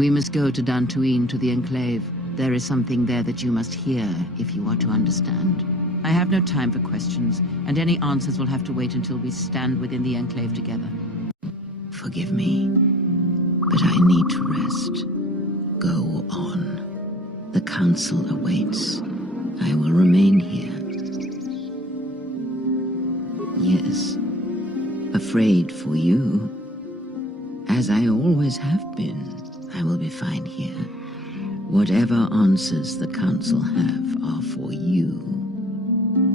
We must go to Dantoonie, to the Enclave. There is something there that you must hear if you are to understand. I have no time for questions, and any answers will have to wait until we stand within the Enclave together. Forgive me, but I need to rest. Go on. The Council awaits. I will remain here. Yes, afraid for you. As I always have been, I will be fine here. Whatever answers the Council have are for you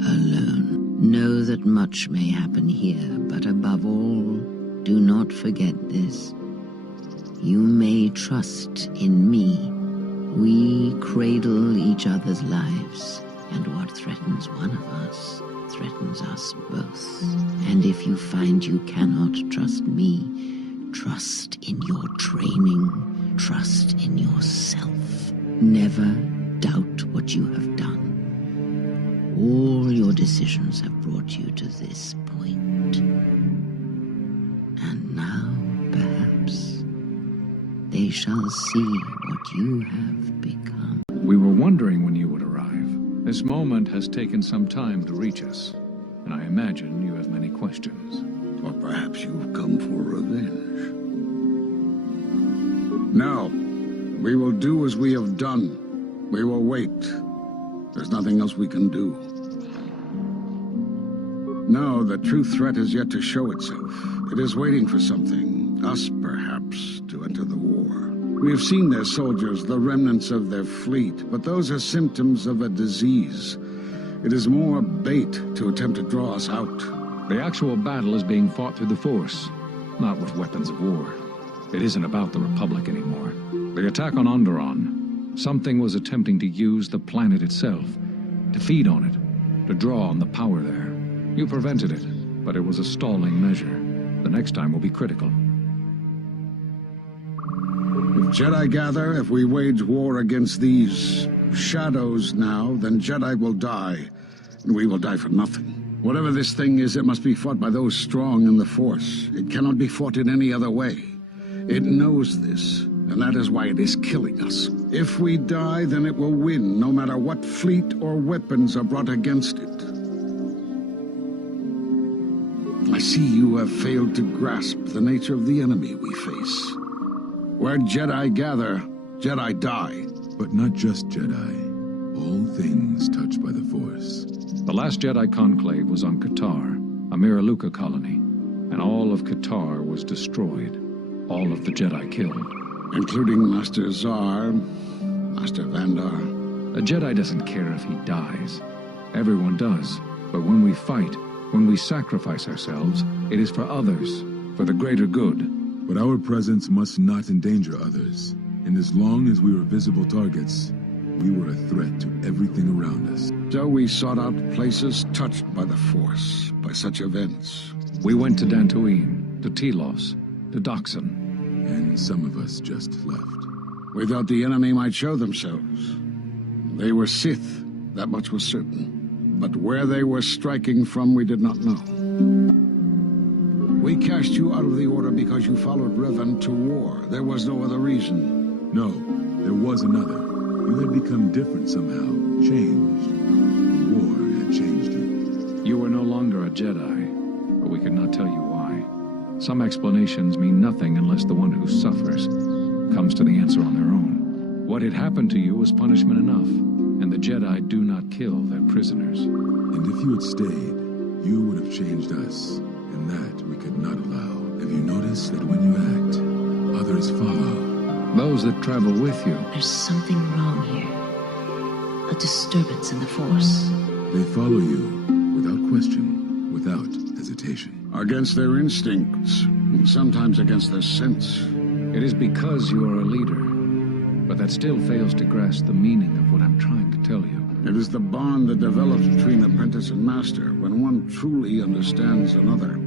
alone. Know that much may happen here, but above all, do not forget this. You may trust in me. We cradle each other's lives, and what threatens one of us threatens us both. And if you find you cannot trust me, trust in your training, trust in yourself. Never doubt what you have done. All your decisions have brought you to this point. And now, perhaps, they shall see what you have become. We were wondering when you would arrive. This moment has taken some time to reach us, and I imagine you have many questions. Or perhaps you've come for revenge. No. We will do as we have done. We will wait. There's nothing else we can do. No, the true threat is yet to show itself. It is waiting for something, us perhaps, to enter the war. We have seen their soldiers, the remnants of their fleet, but those are symptoms of a disease. It is more bait to attempt to draw us out. The actual battle is being fought through the Force, not with weapons of war. It isn't about the Republic anymore. The attack on Onderon, something was attempting to use the planet itself, to feed on it, to draw on the power there. You prevented it, but it was a stalling measure. The next time will be critical. If Jedi gather, if we wage war against these shadows now, then Jedi will die, and we will die for nothing. Whatever this thing is, it must be fought by those strong in the Force. It cannot be fought in any other way. It knows this, and that is why it is killing us. If we die, then it will win, no matter what fleet or weapons are brought against it. I see you have failed to grasp the nature of the enemy we face. Where Jedi gather, Jedi die. But not just Jedi. All things touched by the Force. The last Jedi Conclave was on Qatar, a Miraluka colony, and all of Qatar was destroyed. All of the Jedi killed. Including Master Zar, Master Vandar. A Jedi doesn't care if he dies. Everyone does. But when we fight, when we sacrifice ourselves, it is for others, for the greater good. But our presence must not endanger others. And as long as we were visible targets, we were a threat to everything around us. So we sought out places touched by the Force, by such events. We went to Dantoonie, to Telos, to Doxon. And some of us just left. We thought the enemy might show themselves. They were Sith, that much was certain. But where they were striking from, we did not know. We cast you out of the Order because you followed Revan to war. There was no other reason. No, there was another. You had become different somehow, changed. The war had changed you. You were no longer a Jedi, but we could not tell you why. Some explanations mean nothing unless the one who suffers comes to the answer on their own. What had happened to you was punishment enough, and the Jedi do not kill their prisoners. And if you had stayed, you would have changed us, and that we could not allow. Have you noticed that when you act, others follow? Those that travel with you. There's something wrong here. A disturbance in the Force. They follow you, without question, without hesitation. Against their instincts, and sometimes against their sense. It is because you are a leader, but that still fails to grasp the meaning of what I'm trying to tell you. It is the bond that develops between apprentice and master when one truly understands another.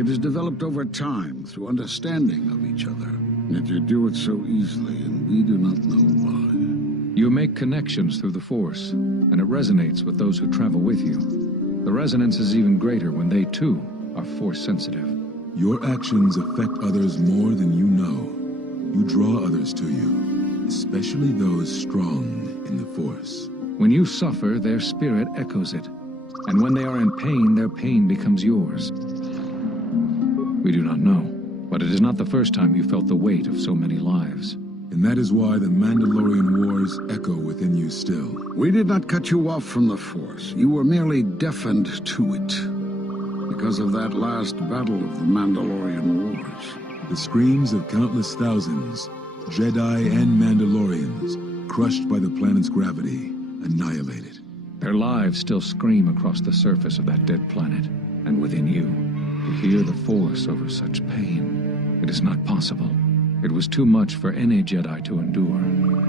It is developed over time through understanding of each other. Yet you do it so easily, and we do not know why. You make connections through the Force, and it resonates with those who travel with you. The resonance is even greater when they, too, are Force sensitive. Your actions affect others more than you know. you draw others to you, especially those strong in the Force. When you suffer, their spirit echoes it. And when they are in pain, their pain becomes yours. We do not know, but it is not the first time you felt the weight of so many lives. And that is why the Mandalorian Wars echo within you still. We did not cut you off from the Force. You were merely deafened to it. Because of that last battle of the Mandalorian Wars. The screams of countless thousands, Jedi and Mandalorians, crushed by the planet's gravity, annihilated. Their lives still scream across the surface of that dead planet, and within you. To hear the Force over such pain, it is not possible. It was too much for any Jedi to endure,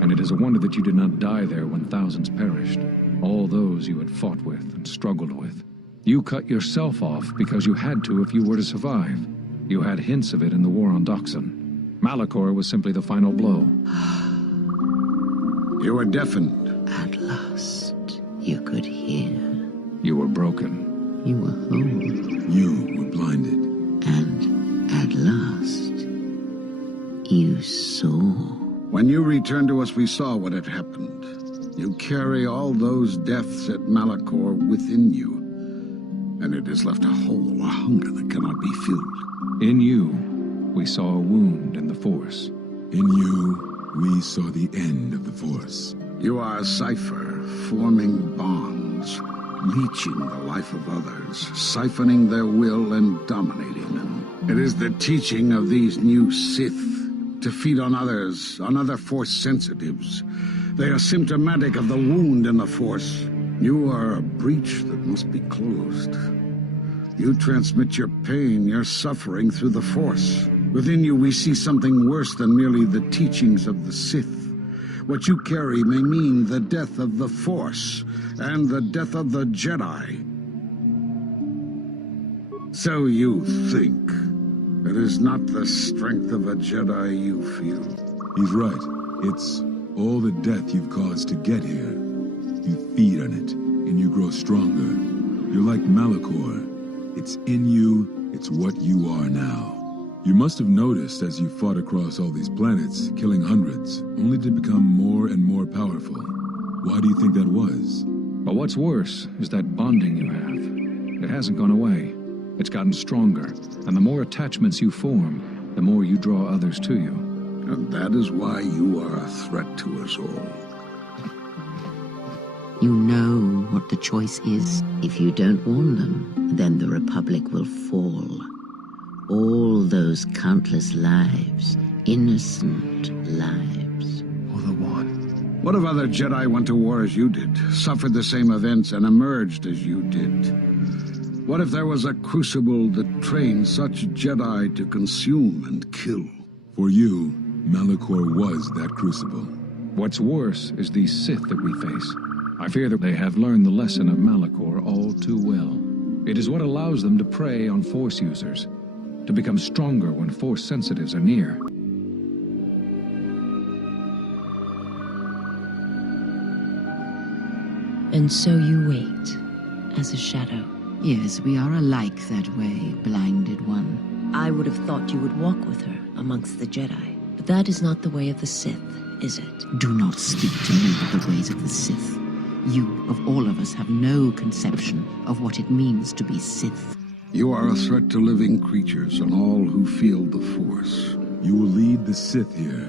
and it is a wonder that you did not die there when thousands perished. All those you had fought with and struggled with. You cut yourself off because you had to if you were to survive. You had hints of it in the war on Doxon. Malachor was simply the final blow. You were deafened. At last, you could hear. You were broken. You were whole. You were blinded. And at last, you saw. When you returned to us, we saw what had happened. You carry all those deaths at Malachor within you. And it has left a hole, a hunger that cannot be filled. In you, we saw a wound in the Force. In you, we saw the end of the Force. You are a cipher, forming bonds, leeching the life of others, siphoning their will and dominating them. It is the teaching of these new Sith to feed on others, on other Force sensitives. They are symptomatic of the wound in the Force. You are a breach that must be closed. You transmit your pain, your suffering through the Force. Within you we see something worse than merely the teachings of the Sith. What you carry may mean the death of the Force, and the death of the Jedi. So you think. It is not the strength of a Jedi you feel. He's right. It's all the death you've caused to get here. You feed on it, and you grow stronger. You're like Malachor. It's in you, it's what you are now. You must have noticed as you fought across all these planets, killing hundreds, only to become more and more powerful. Why do you think that was? But what's worse is that bonding you have. It hasn't gone away. It's gotten stronger, and the more attachments you form, the more you draw others to you. And that is why you are a threat to us all. You know what the choice is. If you don't warn them, then the Republic will fall. All those countless lives, innocent lives. Or the One. What if other Jedi went to war as you did, suffered the same events, and emerged as you did? What if there was a crucible that trained such Jedi to consume and kill? For you, Malachor was that crucible. What's worse is these Sith that we face. I fear that they have learned the lesson of Malachor all too well. It is what allows them to prey on Force users, to become stronger when Force sensitives are near. And so you wait, as a shadow. Yes, we are alike that way, blinded one. I would have thought you would walk with her amongst the Jedi. But that is not the way of the Sith, is it? Do not speak to me of the ways of the Sith. You, of all of us, have no conception of what it means to be Sith. You are a threat to living creatures and all who feel the Force. You will lead the Sith here,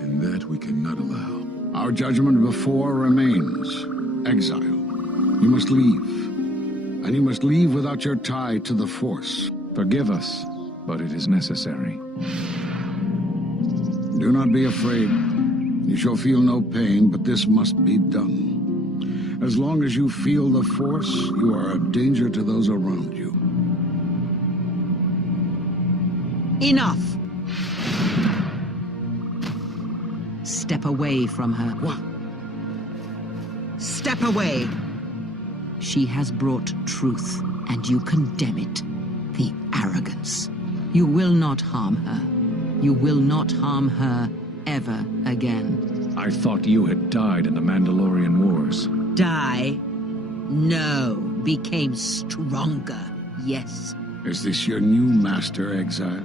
and that we cannot allow. Our judgment before remains. Exile. You must leave. And you must leave without your tie to the Force. Forgive us, but it is necessary. Do not be afraid. You shall feel no pain, but this must be done. As long as you feel the Force, you are a danger to those around you. Enough! Step away from her. What? Step away! She has brought truth, and you condemn it. The arrogance. You will not harm her. You will not harm her ever again. I thought you had died in the Mandalorian Wars. Die? No. Became stronger. Yes. Is this your new master, Exile?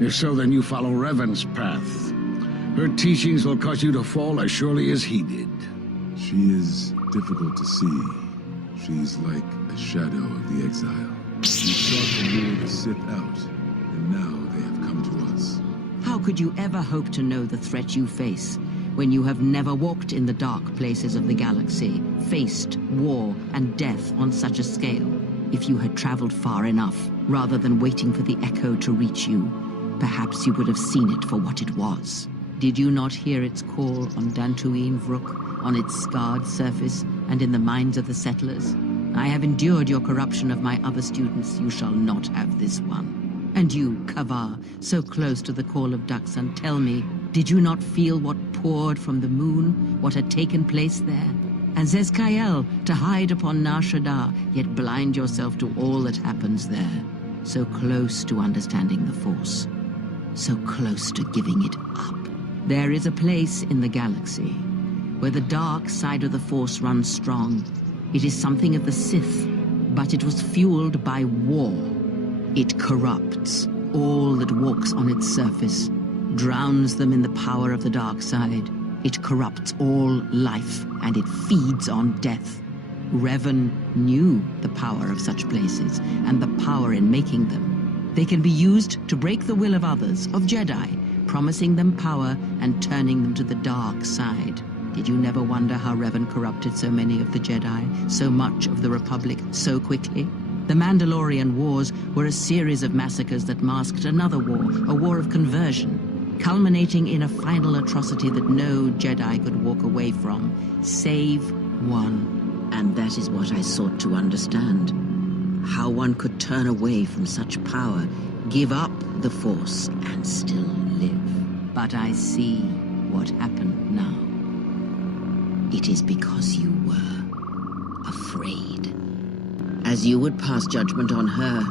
If so, then you follow Revan's path. Her teachings will cause you to fall as surely as he did. She is difficult to see. She's like a shadow of the exile. We sought to lure the Sith out, and now they have come to us. How could you ever hope to know the threat you face when you have never walked in the dark places of the galaxy, faced war and death on such a scale? If you had traveled far enough, rather than waiting for the echo to reach you, perhaps you would have seen it for what it was. Did you not hear its call on Dantoonie Vrook, on its scarred surface, and in the minds of the settlers? I have endured your corruption of my other students. You shall not have this one. And you, Kavar, so close to the call of Daxan, tell me, did you not feel what poured from the moon, what had taken place there? And Zezkael, to hide upon Nar Shaddaa, yet blind yourself to all that happens there. So close to understanding the Force. So close to giving it up. There is a place in the galaxy where the dark side of the Force runs strong. It is something of the Sith, but it was fueled by war. It corrupts all that walks on its surface, drowns them in the power of the dark side. It corrupts all life, and it feeds on death. Revan knew the power of such places, and the power in making them. They can be used to break the will of others, of Jedi, promising them power and turning them to the dark side. Did you never wonder how Revan corrupted so many of the Jedi, so much of the Republic, so quickly? The Mandalorian Wars were a series of massacres that masked another war, a war of conversion, culminating in a final atrocity that no Jedi could walk away from, save one. And that is what I sought to understand. How one could turn away from such power, give up the Force, and still live. But I see what happened now. It is because you were afraid. As you would pass judgment on her,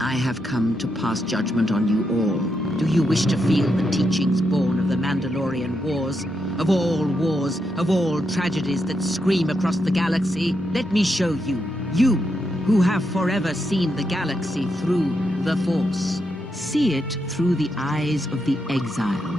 I have come to pass judgment on you all. Do you wish to feel the teachings born of the Mandalorian Wars? Of all tragedies that scream across the galaxy? Let me show you, you who have forever seen the galaxy through the Force. See it through the eyes of the exile.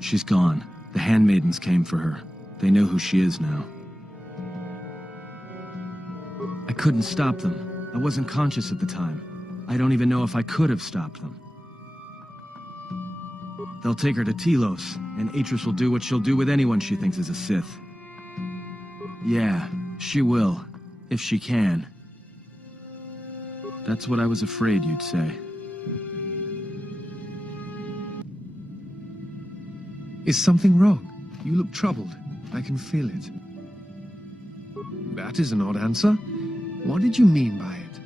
She's gone. The handmaidens came for her. They know who she is now. I couldn't stop them. I wasn't conscious at the time. I don't even know if I could have stopped them. They'll take her to Telos, and Atris will do what she'll do with anyone she thinks is a Sith. Yeah, she will. If she can. That's what I was afraid you'd say. Is something wrong? You look troubled. I can feel it. That is an odd answer. What did you mean by it?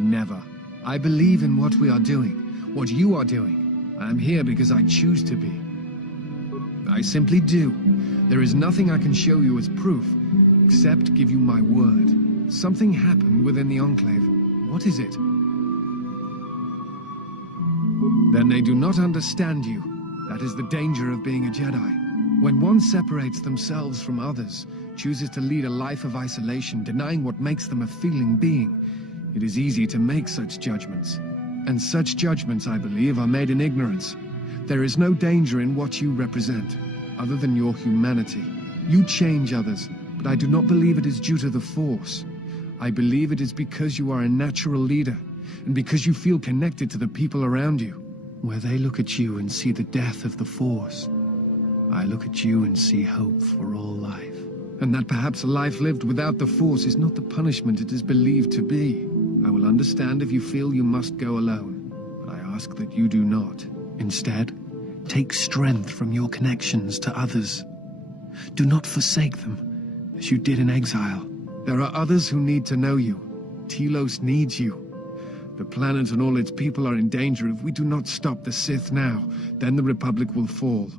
Never. I believe in what we are doing, what you are doing. I am here because I choose to be. I simply do. There is nothing I can show you as proof, except give you my word. Something happened within the Enclave. What is it? Then they do not understand you. That is the danger of being a Jedi. When one separates themselves from others, chooses to lead a life of isolation, denying what makes them a feeling being, it is easy to make such judgments. And such judgments, I believe, are made in ignorance. There is no danger in what you represent, other than your humanity. You change others, but I do not believe it is due to the Force. I believe it is because you are a natural leader, and because you feel connected to the people around you. Where they look at you and see the death of the Force, I look at you and see hope for all life. And that perhaps a life lived without the Force is not the punishment it is believed to be. I will understand if you feel you must go alone, but I ask that you do not. Instead, take strength from your connections to others. Do not forsake them, as you did in exile. There are others who need to know you. Telos needs you. The planet and all its people are in danger. If we do not stop the Sith now, then the Republic will fall.